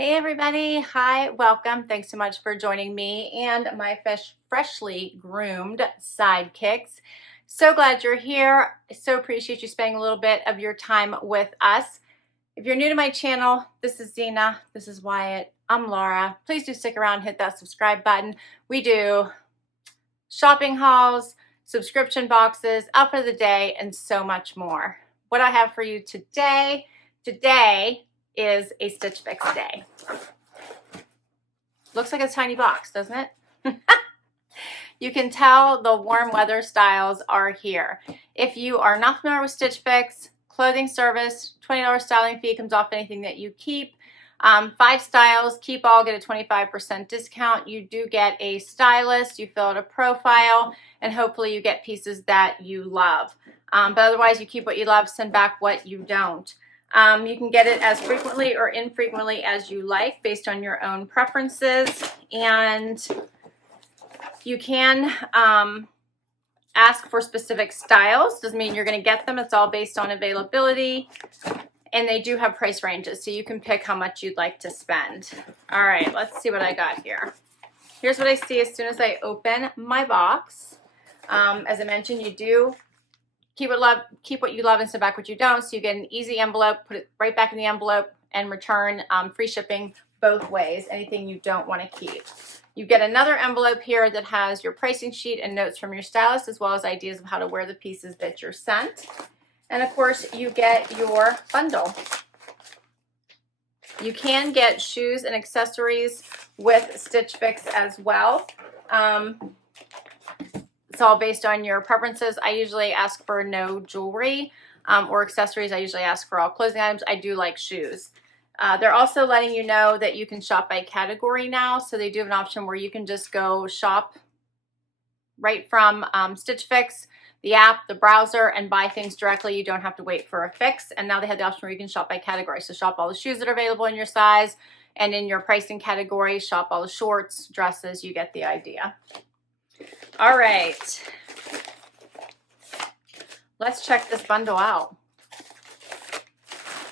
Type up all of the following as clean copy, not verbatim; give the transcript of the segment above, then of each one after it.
Hey everybody, hi, welcome. Thanks so much for joining me and my freshly groomed sidekicks. So glad you're here. I so appreciate you spending a little bit of your time with us. If you're new to my channel, this is Zena, this is Wyatt, I'm Laura. Please do stick around, hit that subscribe button. We do shopping hauls, subscription boxes, outfit of the day, and so much more. What I have for you today is a Stitch Fix day. Looks like a tiny box, doesn't it? You can tell the warm weather styles are here. If you are not familiar with Stitch Fix, clothing service, $20 styling fee comes off anything that you keep. 5 styles, keep all, get a 25% discount. You do get a stylist, you fill out a profile, and hopefully you get pieces that you love. But otherwise you keep what you love, send back what you don't. You can get it as frequently or infrequently as you like based on your own preferences, and you can ask for specific styles. Doesn't mean you're going to get them. It's all based on availability, and they do have price ranges, so you can pick how much you'd like to spend. All right, let's see what I got here. Here's what I see as soon as I open my box. As I mentioned, you do keep what you love and send back what you don't. So you get an easy envelope, put it right back in the envelope, and return. Free shipping both ways, anything you don't want to keep. You get another envelope here that has your pricing sheet and notes from your stylist, as well as ideas of how to wear the pieces that you're sent. And of course, you get your bundle. You can get shoes and accessories with Stitch Fix as well. It's all based on your preferences. I usually ask for no jewelry or accessories. I usually ask for all clothing items. I do like shoes. They're also letting you know that you can shop by category now. So they do have an option where you can just go shop right from Stitch Fix, the app, the browser, and buy things directly. You don't have to wait for a fix. And now they have the option where you can shop by category. So shop all the shoes that are available in your size, and in your pricing category, shop all the shorts, dresses. You get the idea. All right, let's check this bundle out.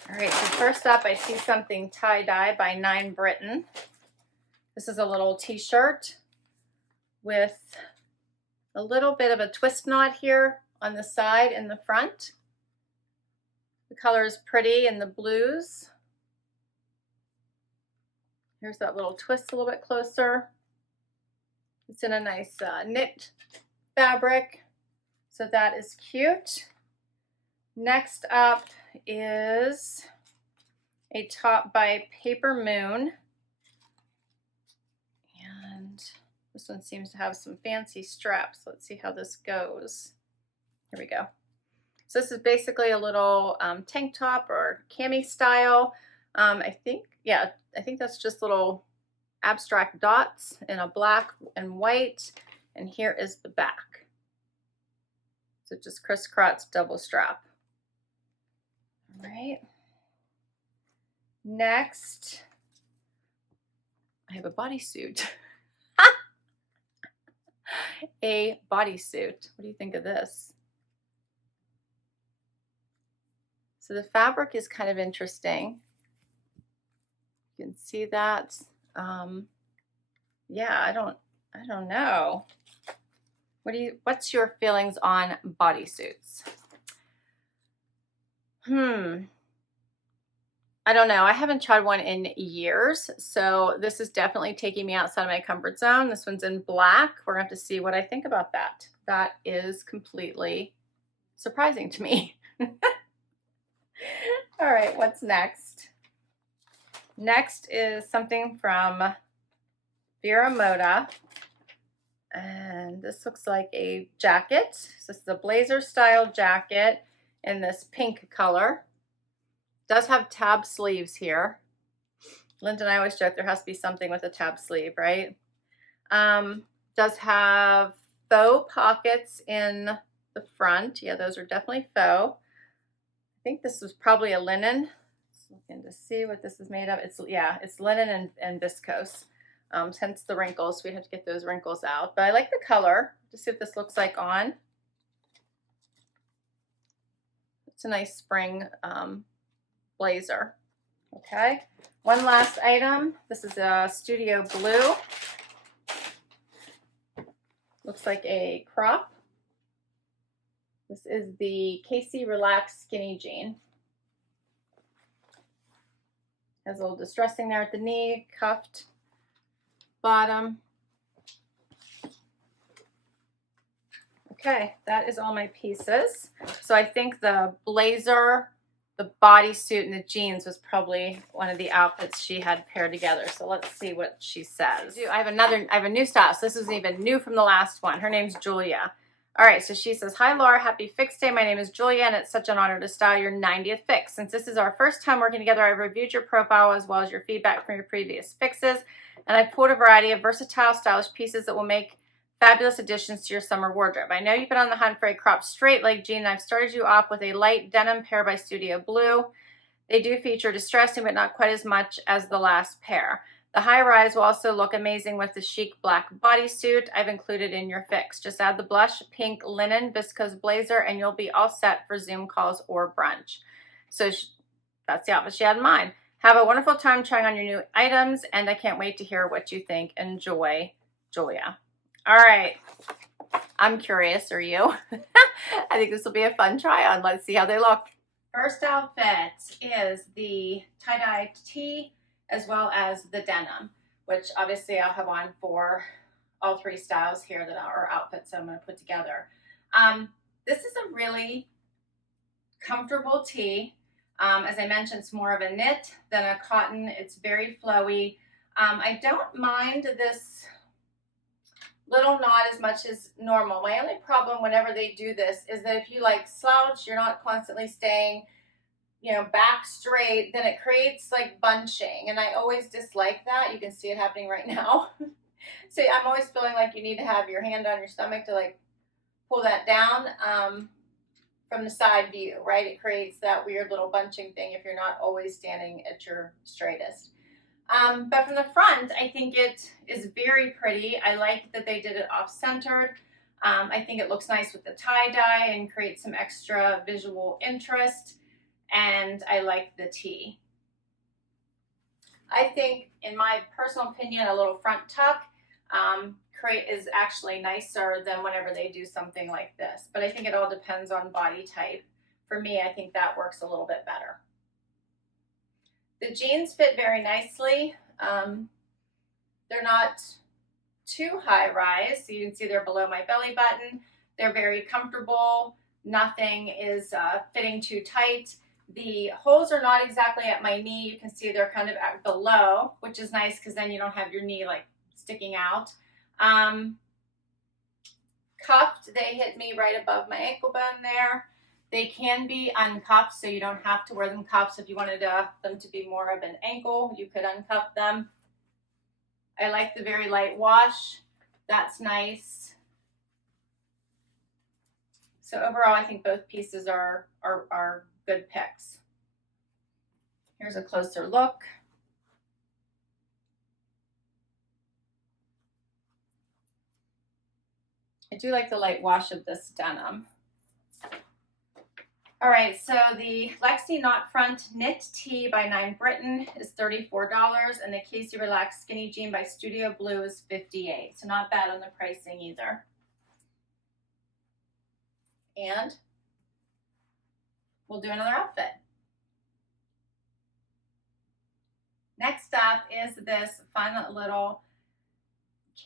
All right, so first up, I see something tie-dye by 9 Britain. This is a little t-shirt with a little bit of a twist knot here on the side and the front. The color is pretty in the blues. Here's that little twist a little bit closer. It's in a nice knit fabric, so that is cute. Next up is a top by Paper Moon, and this one seems to have some fancy straps. Let's see how this goes. Here we go. So this is basically a little tank top or cami style. I think that's just little abstract dots in a black and white, and here is the back. So just crisscross double strap. All right. Next, I have a bodysuit. A bodysuit. What do you think of this? So the fabric is kind of interesting. You can see that. Yeah, I don't know. What's your feelings on bodysuits? I don't know. I haven't tried one in years, so this is definitely taking me outside of my comfort zone. This one's in black. We're gonna have to see what I think about that. That is completely surprising to me. All right, what's next? Next is something from Vera Moda, and this looks like a jacket. So this is a blazer style jacket in this pink color. Does have tab sleeves here. Linda and I always joke there has to be something with a tab sleeve, right? Does have faux pockets in the front. Yeah, those are definitely faux. I think this was probably a linen. Just looking to see what this is made of. It's linen and viscose. Hence the wrinkles. So we have to get those wrinkles out. But I like the color. To see what this looks like on. It's a nice spring blazer. Okay, one last item. This is a Studio Blue. Looks like a crop. This is the Casey Relaxed Skinny Jean. Has a little distressing there at the knee, cuffed bottom. Okay, that is all my pieces. So I think the blazer, the bodysuit, and the jeans was probably one of the outfits she had paired together. So let's see what she says. I have a new style. So this is even new from the last one. Her name's Julia. All right, so she says, "Hi Laura, happy fix day. My name is Julia, and it's such an honor to style your 90th fix. Since this is our first time working together, I reviewed your profile as well as your feedback from your previous fixes, and I pulled a variety of versatile, stylish pieces that will make fabulous additions to your summer wardrobe. I know you've been on the hunt for a cropped straight leg jean, and I've started you off with a light denim pair by Studio Blue. They do feature distressing, but not quite as much as the last pair. The high rise will also look amazing with the chic black bodysuit I've included in your fix. Just add the blush pink linen viscose blazer and you'll be all set for Zoom calls or brunch." So that's the outfit she had in mind. "Have a wonderful time trying on your new items, and I can't wait to hear what you think. Enjoy, Julia." All right, I'm curious, are you? I think this will be a fun try on. Let's see how they look. First outfit is the tie-dye tee as well as the denim, which obviously I'll have on for all three styles here that are outfits that I'm going to put together. This is a really comfortable tee. As I mentioned, it's more of a knit than a cotton. It's very flowy. I don't mind this little knot as much as normal. My only problem whenever they do this is that if you like slouch, you're not constantly staying, you know, back straight, then it creates like bunching, and I always dislike that. You can see it happening right now. So I'm always feeling like you need to have your hand on your stomach to like pull that down from the side view, right? It creates that weird little bunching thing if you're not always standing at your straightest. But from the front, I think it is very pretty. I like that they did it off-centered. I think it looks nice with the tie-dye and creates some extra visual interest. And I like the tee. I think, in my personal opinion, a little front tuck is actually nicer than whenever they do something like this. But I think it all depends on body type. For me, I think that works a little bit better. The jeans fit very nicely. They're not too high rise, so you can see they're below my belly button. They're very comfortable. Nothing is fitting too tight. The holes are not exactly at my knee. You can see they're kind of at below, which is nice because then you don't have your knee like sticking out. Cuffed, they hit me right above my ankle bone there. They can be uncuffed, so you don't have to wear them cuffs. If you wanted them to be more of an ankle, you could uncuff them. I like the very light wash. That's nice. So overall, I think both pieces are good picks. Here's a closer look. I do like the light wash of this denim. All right, so the Lexi Knot Front Knit Tee by 9 Britain is $34, and the Casey Relaxed Skinny Jean by Studio Blue is $58. So not bad on the pricing either. And we'll do another outfit. Next up is this fun little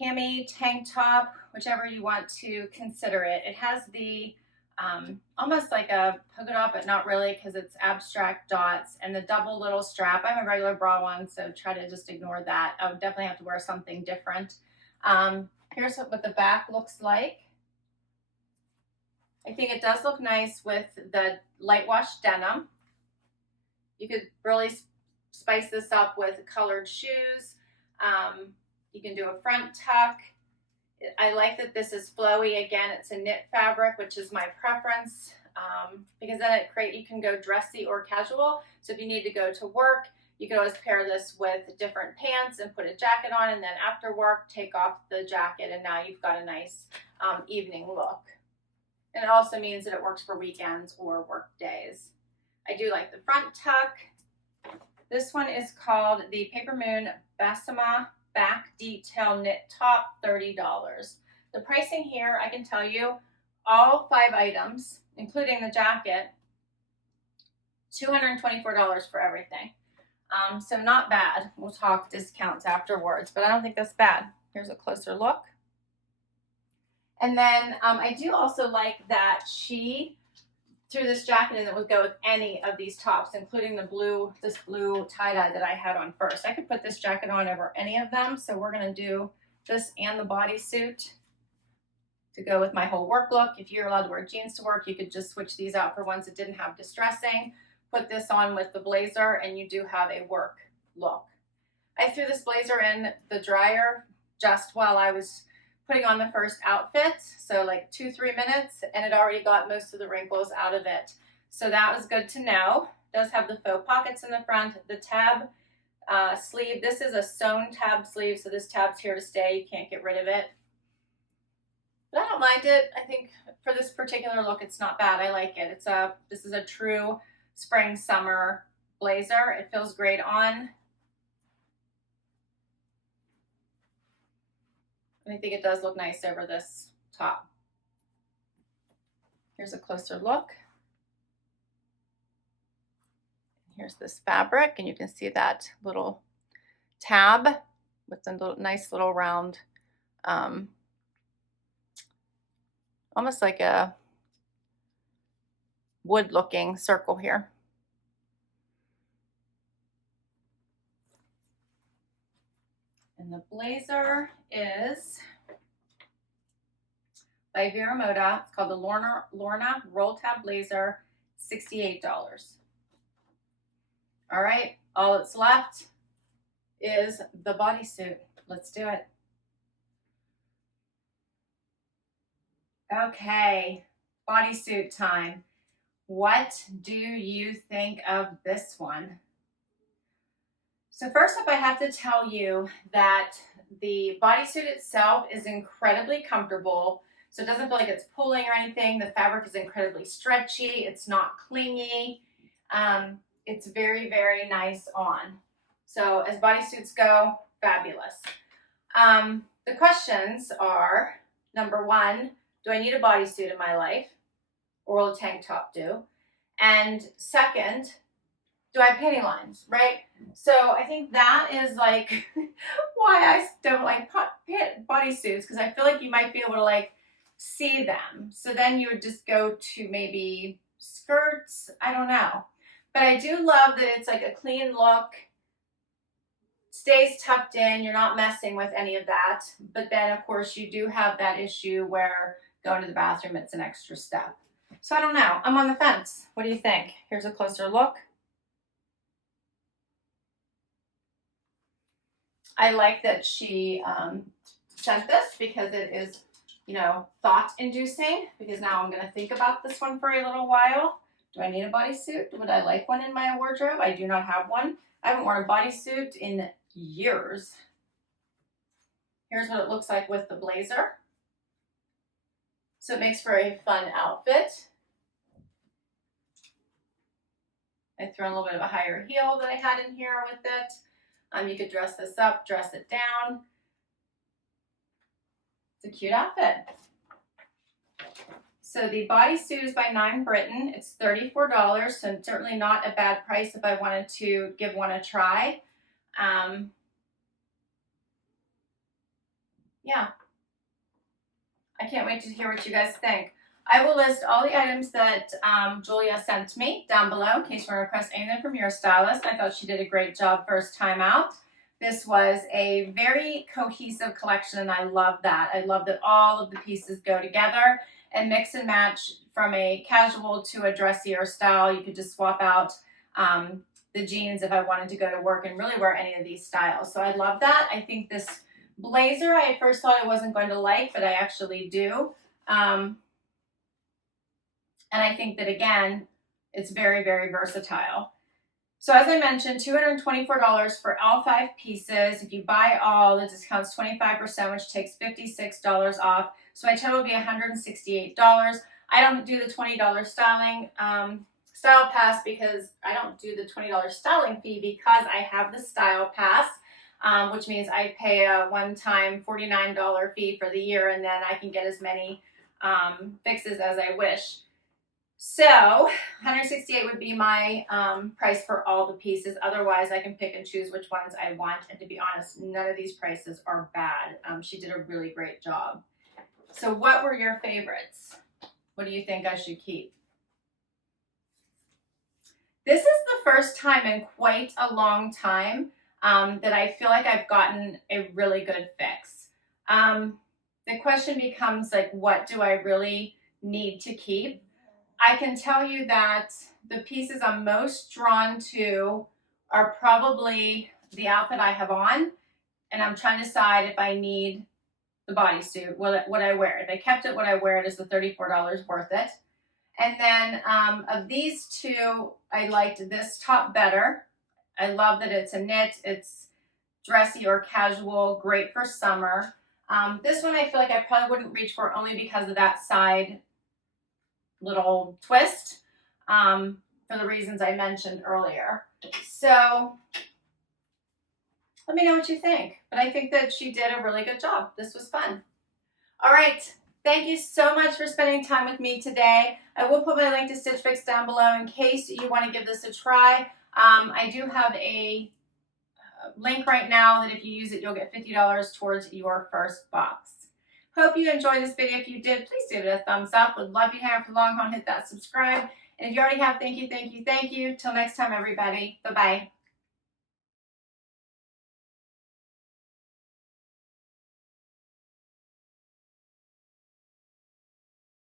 Cami tank top, whichever you want to consider it. It has the almost like a polka dot, but not really because it's abstract dots, and the double little strap. I'm a regular bra one, so try to just ignore that. I would definitely have to wear something different. Here's what the back looks like. I think it does look nice with the light wash denim. You could really spice this up with colored shoes. You can do a front tuck. I like that this is flowy. Again, it's a knit fabric, which is my preference, because then you can go dressy or casual. So if you need to go to work, you can always pair this with different pants and put a jacket on, and then after work, take off the jacket, and now you've got a nice evening look. And it also means that it works for weekends or work days. I do like the front tuck. This one is called the Paper Moon Basama Back Detail Knit Top, $30. The pricing here, I can tell you, all 5 items, including the jacket, $224 for everything. So not bad. We'll talk discounts afterwards, but I don't think that's bad. Here's a closer look. And then I do also like that she threw this jacket in that would go with any of these tops, including this blue tie-dye that I had on first. I could put this jacket on over any of them, so we're gonna do this and the bodysuit to go with my whole work look. If you're allowed to wear jeans to work, you could just switch these out for ones that didn't have distressing. Put this on with the blazer and you do have a work look. I threw this blazer in the dryer just while I was putting on the first outfit, so like 2-3 minutes, and it already got most of the wrinkles out of it. So that was good to know. It does have the faux pockets in the front, the tab sleeve. This is a sewn tab sleeve, so this tab's here to stay. You can't get rid of it. But I don't mind it. I think for this particular look, it's not bad. I like it. This is a true spring summer blazer. It feels great on. And I think it does look nice over this top. Here's a closer look. Here's this fabric, and you can see that little tab with the little, nice little round, almost like a wood looking circle here. And the blazer is by Vera Moda. It's called the Lorna Roll Tab Blazer, $68. All right, all that's left is the bodysuit. Let's do it. Okay, bodysuit time. What do you think of this one? So first up, I have to tell you that the bodysuit itself is incredibly comfortable. So it doesn't feel like it's pulling or anything. The fabric is incredibly stretchy. It's not clingy. It's very, very nice on. So as bodysuits go, fabulous. The questions are, number one, do I need a bodysuit in my life? Or will a tank top do? And second, do I have panty lines, right? So I think that is like why I don't like bodysuits, because I feel like you might be able to like see them. So then you would just go to maybe skirts, I don't know. But I do love that it's like a clean look, stays tucked in, you're not messing with any of that. But then of course you do have that issue where going to the bathroom, it's an extra step. So I don't know, I'm on the fence. What do you think? Here's a closer look. I like that she sent this because it is, you know, thought-inducing, because now I'm going to think about this one for a little while. Do I need a bodysuit? Would I like one in my wardrobe? I do not have one. I haven't worn a bodysuit in years. Here's what it looks like with the blazer. So it makes for a fun outfit. I threw in a little bit of a higher heel that I had in here with it. You could dress this up, dress it down. It's a cute outfit. So the bodysuit is by Nine Britain. It's $34, so certainly not a bad price if I wanted to give one a try. Yeah. I can't wait to hear what you guys think. I will list all the items that Julia sent me down below in case you want to request anything from your stylist. I thought she did a great job first time out. This was a very cohesive collection, and I love that. I love that all of the pieces go together and mix and match from a casual to a dressier style. You could just swap out the jeans if I wanted to go to work and really wear any of these styles. So I love that. I think this blazer, I at first thought I wasn't going to like, but I actually do. And I think that, again, it's very, very versatile. So as I mentioned, $224 for all 5 pieces. If you buy all, the discount's 25%, which takes $56 off. So my total would be $168. I don't do the $20 styling Style Pass because I don't do the $20 styling fee because I have the Style Pass, which means I pay a one-time $49 fee for the year, and then I can get as many fixes as I wish. So $168 would be my price for all the pieces. Otherwise, I can pick and choose which ones I want. And to be honest, none of these prices are bad. She did a really great job. So what were your favorites? What do you think I should keep? This is the first time in quite a long time that I feel like I've gotten a really good fix. The question becomes like, what do I really need to keep? I can tell you that the pieces I'm most drawn to are probably the outfit I have on, and I'm trying to decide if I need the bodysuit, what I wear. If I kept it, what I wear it is the $34 worth it. And then of these two, I liked this top better. I love that it's a knit, it's dressy or casual, great for summer. This one I feel like I probably wouldn't reach for only because of that side little twist, for the reasons I mentioned earlier. So let me know what you think. But I think that she did a really good job. This was fun. All right. Thank you so much for spending time with me today. I will put my link to Stitch Fix down below in case you want to give this a try. I do have a link right now that if you use it, you'll get $50 towards your first box. Hope you enjoyed this video. If you did, please give it a thumbs up. Would love you to hang out for long haul, hit that subscribe. And if you already have, thank you, thank you, thank you. Till next time, everybody. Bye-bye.